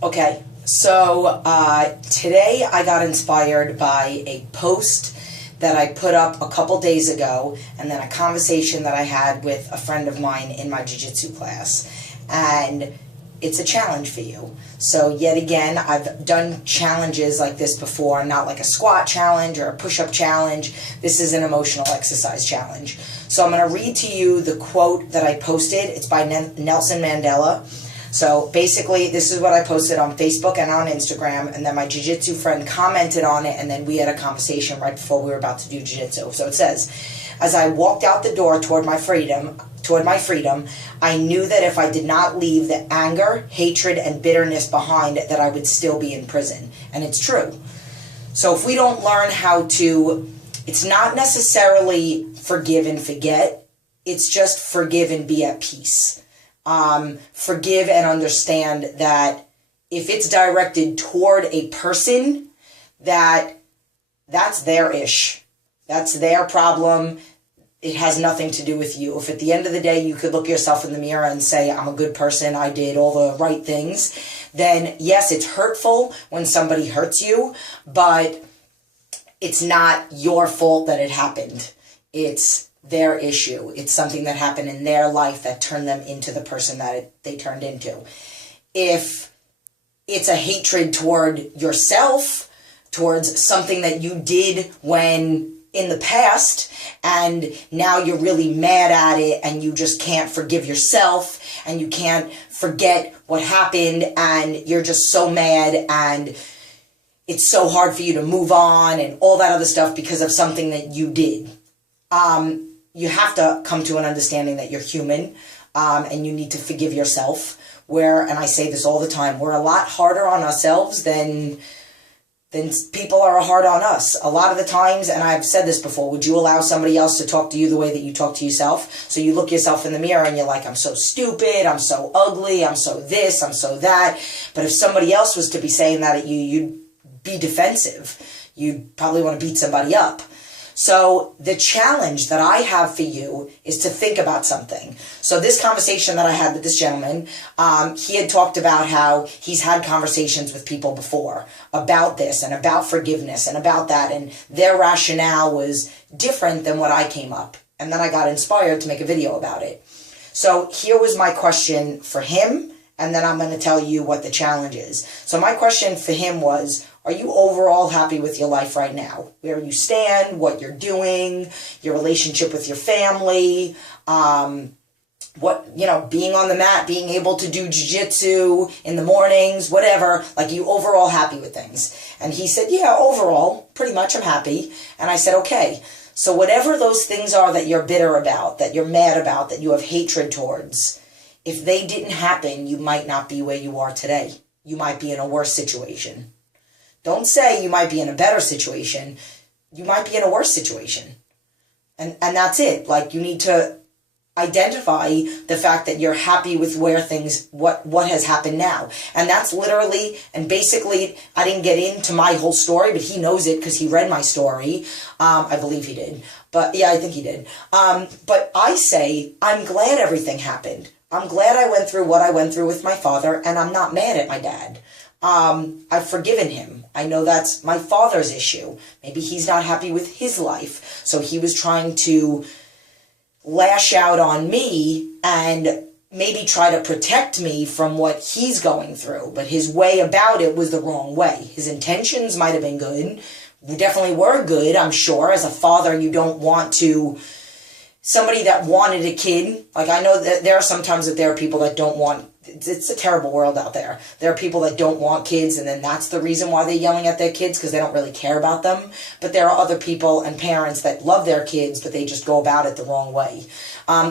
Okay, so today I got inspired by a post that I put up a couple days ago, and then a conversation that I had with a friend of mine in my jiu-jitsu class. And it's a challenge for you. So yet again, I've done challenges like this before, not like a squat challenge or a push-up challenge. This is an emotional exercise challenge. So I'm going to read to you the quote that I posted. It's by Nelson Mandela. So basically, this is what I posted on Facebook and on Instagram, and then my jiu-jitsu friend commented on it, and then we had a conversation right before we were about to do jiu-jitsu. So it says, as I walked out the door toward my freedom, I knew that if I did not leave the anger, hatred, and bitterness behind, that I would still be in prison. And it's true. So if we don't learn how to, it's not necessarily forgive and forget, it's just forgive and be at peace. Forgive and understand that if it's directed toward a person, that's their ish. That's their problem. It has nothing to do with you. If at the end of the day you could look yourself in the mirror and say, I'm a good person, I did all the right things, then yes, it's hurtful when somebody hurts you, but it's not your fault that it happened. It's their issue. It's something that happened in their life that turned them into the person that they turned into. If it's a hatred toward yourself, towards something that you did when in the past, and now you're really mad at it, and you just can't forgive yourself, and you can't forget what happened, and you're just so mad, and it's so hard for you to move on, and all that other stuff because of something that you did. You have to come to an understanding that you're human, and you need to forgive yourself. And I say this all the time, we're a lot harder on ourselves than people are hard on us. A lot of the times, and I've said this before, would you allow somebody else to talk to you the way that you talk to yourself? So you look yourself in the mirror and you're like, I'm so stupid, I'm so ugly, I'm so this, I'm so that. But if somebody else was to be saying that at you, you'd be defensive. You'd probably want to beat somebody up. So the challenge that I have for you is to think about something. So this conversation that I had with this gentleman, he had talked about how he's had conversations with people before about this and about forgiveness and about that, and their rationale was different than what I came up. And then I got inspired to make a video about it. So here was my question for him, and then I'm going to tell you what the challenge is. So my question for him was, are you overall happy with your life right now? Where you stand, what you're doing, your relationship with your family, being on the mat, being able to do jiu-jitsu in the mornings, whatever, like you overall happy with things? And he said, yeah, overall, pretty much I'm happy. And I said, okay, so whatever those things are that you're bitter about, that you're mad about, that you have hatred towards, if they didn't happen, you might not be where you are today. You might be in a worse situation. Don't say you might be in a better situation. You might be in a worse situation. And that's it. Like, you need to identify the fact that you're happy with where things, what has happened now. And that's literally, and basically, I didn't get into my whole story, but he knows it because he read my story. I believe he did. But yeah, I think he did. But I say, I'm glad everything happened. I'm glad I went through what I went through with my father, and I'm not mad at my dad. I've forgiven him. I know that's my father's issue. Maybe he's not happy with his life, so he was trying to lash out on me and maybe try to protect me from what he's going through, but his way about it was the wrong way. His intentions might have been good, definitely were good, I'm sure. As a father, you don't want to... Somebody that wanted a kid, like I know that there are sometimes that there are people that don't want, it's a terrible world out there. There are people that don't want kids, and then that's the reason why they're yelling at their kids, because they don't really care about them. But there are other people and parents that love their kids, but they just go about it the wrong way.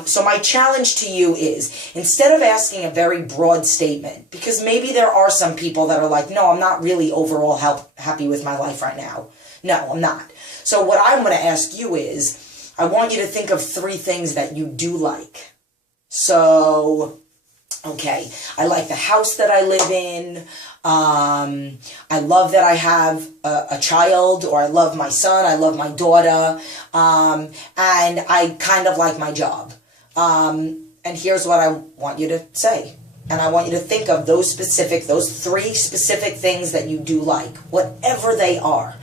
So my challenge to you is, instead of asking a very broad statement, because maybe there are some people that are like, no, I'm not really overall happy with my life right now. No, I'm not. So what I'm going to ask you is, I want you to think of 3 things that you do like. So, okay, I like the house that I live in. I love that I have a child, or I love my son, I love my daughter, and I kind of like my job. And here's what I want you to say. And I want you to think of those 3 specific things that you do like, whatever they are.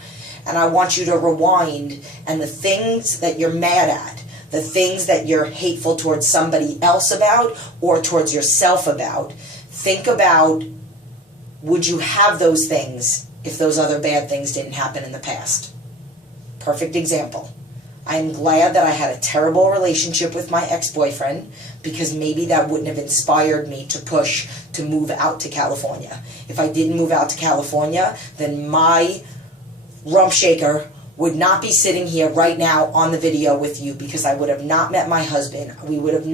And I want you to rewind, and the things that you're mad at, the things that you're hateful towards somebody else about or towards yourself about, think about, would you have those things if those other bad things didn't happen in the past? Perfect example. I'm glad that I had a terrible relationship with my ex-boyfriend, because maybe that wouldn't have inspired me to push to move out to California. If I didn't move out to California, then my rump shaker would not be sitting here right now on the video with you, because I would have not met my husband. I would have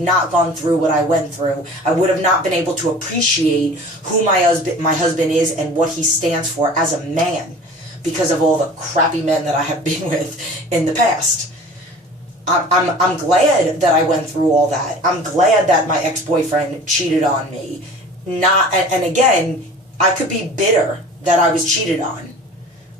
not gone through what I went through. I would have not been able to appreciate who my husband is and what he stands for as a man, because of all the crappy men that I have been with in the past. I'm glad that I went through all that. I'm glad that my ex-boyfriend cheated on me. And again, I could be bitter that I was cheated on.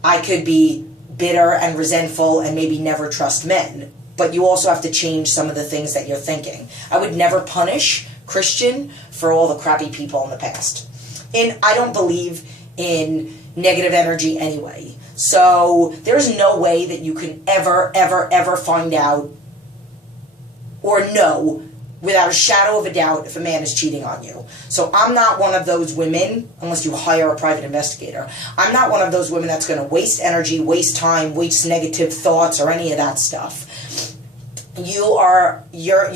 I could be bitter and resentful and maybe never trust men. But you also have to change some of the things that you're thinking. I would never punish Christian for all the crappy people in the past. And I don't believe in negative energy anyway. So there's no way that you can ever find out or know without a shadow of a doubt if a man is cheating on you. So I'm not one of those women, unless you hire a private investigator, I'm not one of those women that's going to waste energy, waste time, waste negative thoughts or any of that stuff. You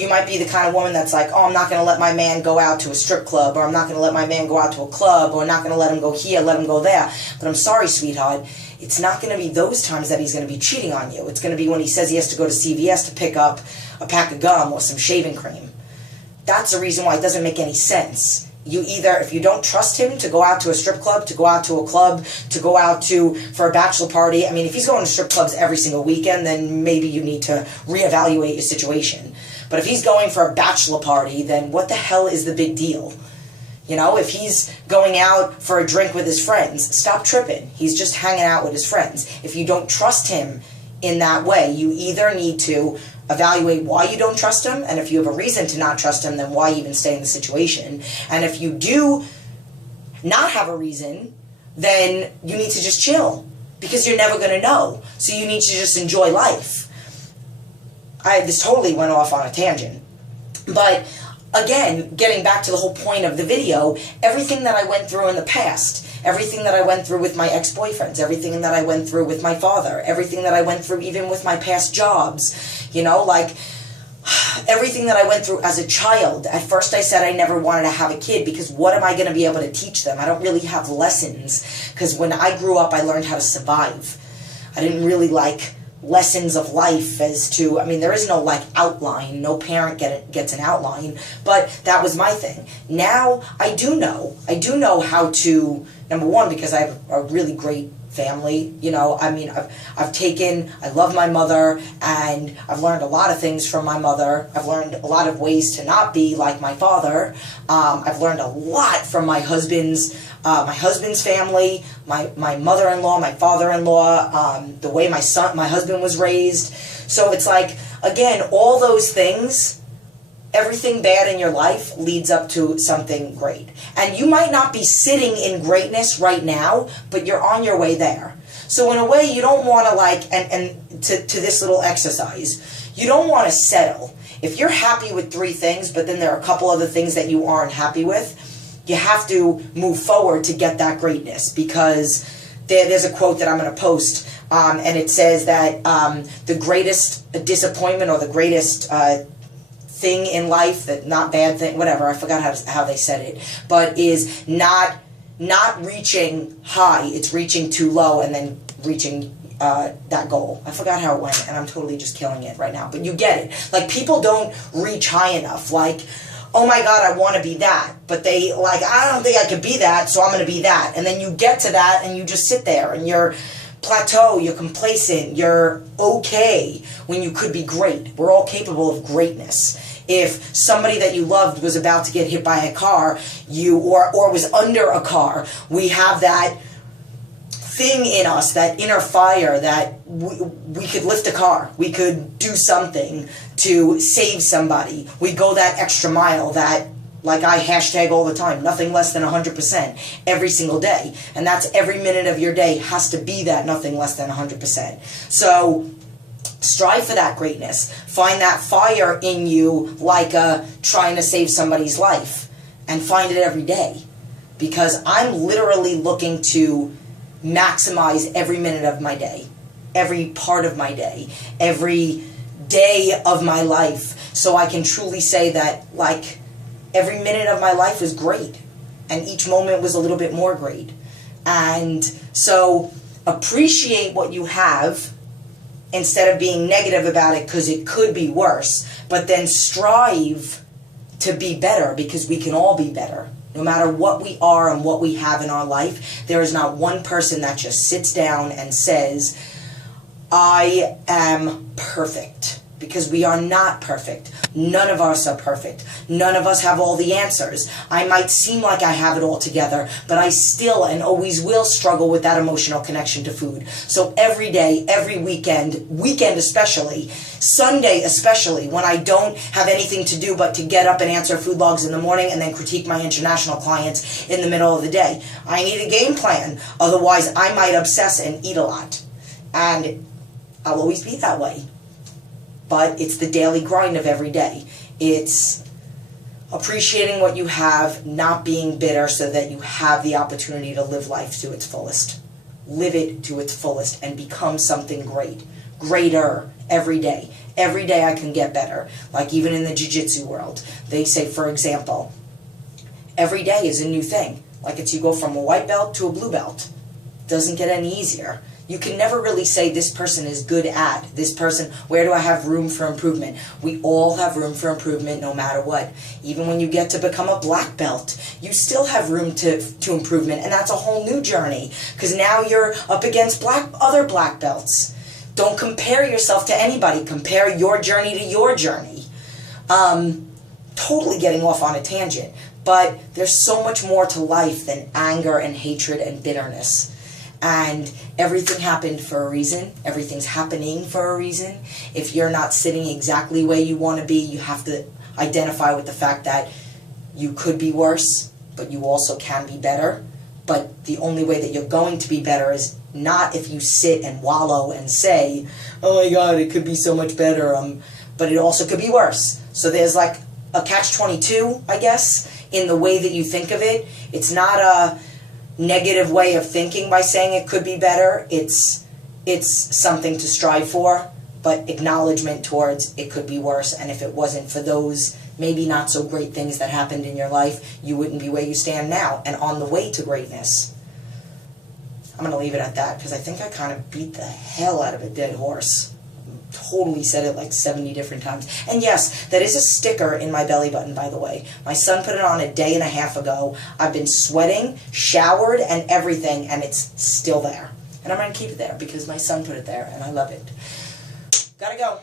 might be the kind of woman that's like, oh, I'm not going to let my man go out to a strip club, or I'm not going to let my man go out to a club, or I'm not going to let him go here, let him go there. But I'm sorry, sweetheart, it's not going to be those times that he's going to be cheating on you. It's going to be when he says he has to go to CVS to pick up a pack of gum or some shaving cream. That's the reason why it doesn't make any sense. You either, if you don't trust him to go out to a strip club, to go out to a club, to go out for a bachelor party. I mean, if he's going to strip clubs every single weekend, then maybe you need to reevaluate your situation. But if he's going for a bachelor party, then what the hell is the big deal? You know, if he's going out for a drink with his friends, stop tripping. He's just hanging out with his friends. If you don't trust him in that way, you either need to evaluate why you don't trust him, and if you have a reason to not trust him, then why even stay in the situation. And if you do not have a reason, then you need to just chill, because you're never going to know. So you need to just enjoy life. This totally went off on a tangent. But again, getting back to the whole point of the video, everything that I went through in the past, everything that I went through with my ex-boyfriends, everything that I went through with my father, everything that I went through even with my past jobs, you know, like everything that I went through as a child. At first I said I never wanted to have a kid, because what am I going to be able to teach them? I don't really have lessons, because when I grew up I learned how to survive. I didn't really like lessons of life as to, I mean, there is no like outline, no parent gets an outline, but that was my thing. Now I do know how to, number one, because I have a really great family, you know, I mean, I love my mother, and I've learned a lot of things from my mother. I've learned a lot of ways to not be like my father. I've learned a lot from my husband's family, my mother-in-law, my father-in-law, the way my husband was raised. So it's like, again, all those things, everything bad in your life leads up to something great. And you might not be sitting in greatness right now, but you're on your way there. So in a way, you don't want to like, and to this little exercise, you don't want to settle. If you're happy with 3 things, but then there are a couple other things that you aren't happy with, you have to move forward to get that greatness, because there's a quote that I'm going to post, and it says that the greatest disappointment, or the greatest thing in life, that not bad thing, whatever, I forgot how they said it, but is not reaching high, it's reaching too low and then reaching that goal. I forgot how it went, and I'm totally just killing it right now, but you get it. Like, people don't reach high enough, like, oh my God, I want to be that, but they, like, I don't think I could be that, so I'm going to be that, and then you get to that, and you just sit there, and you're plateau, you're complacent, you're okay, when you could be great. We're all capable of greatness. If somebody that you loved was about to get hit by a car, or was under a car, we have that thing in us, that inner fire, that we could lift a car, we could do something to save somebody, we go that extra mile, that Like I hashtag all the time, nothing less than 100% every single day. And that's every minute of your day has to be that nothing less than 100%. So strive for that greatness. Find that fire in you, like trying to save somebody's life. And find it every day. Because I'm literally looking to maximize every minute of my day. Every part of my day. Every day of my life. So I can truly say that, like, every minute of my life was great. And each moment was a little bit more great. And so appreciate what you have instead of being negative about it because it could be worse. But then strive to be better because we can all be better. No matter what we are and what we have in our life, there is not one person that just sits down and says, I am perfect. Because we are not perfect. None of us are perfect. None of us have all the answers. I might seem like I have it all together, but I still and always will struggle with that emotional connection to food. So every day, every weekend especially, Sunday especially, when I don't have anything to do but to get up and answer food logs in the morning and then critique my international clients in the middle of the day, I need a game plan. Otherwise, I might obsess and eat a lot. And I'll always be that way. But it's the daily grind of every day. It's appreciating what you have, not being bitter so that you have the opportunity to live life to its fullest. Live it to its fullest and become something great. Greater every day. Every day I can get better. Like even in the jiu-jitsu world. They say, for example, every day is a new thing. Like it's you go from a white belt to a blue belt. Doesn't get any easier. You can never really say this person is good at, this person, where do I have room for improvement? We all have room for improvement no matter what. Even when you get to become a black belt, you still have room to improvement, and that's a whole new journey, because now you're up against other black belts. Don't compare yourself to anybody. Compare your journey to your journey. Totally getting off on a tangent, but there's so much more to life than anger and hatred and bitterness. And everything happened for a reason. Everything's happening for a reason. If you're not sitting exactly where you want to be, you have to identify with the fact that you could be worse, but you also can be better. But the only way that you're going to be better is not if you sit and wallow and say, oh my God, it could be so much better, but it also could be worse. So there's like a catch-22, I guess, in the way that you think of it. It's not a negative way of thinking by saying it could be better. It's something to strive for, but acknowledgement towards it could be worse. And if it wasn't for those maybe not so great things that happened in your life, you wouldn't be where you stand now and on the way to greatness. I'm going to leave it at that because I think I kind of beat the hell out of a dead horse. Totally said it like 70 different times. And yes, that is a sticker in my belly button, by the way. My son put it on a day and a half ago. I've been sweating, showered, and everything, and it's still there. And I'm going to keep it there because my son put it there, and I love it. Gotta go.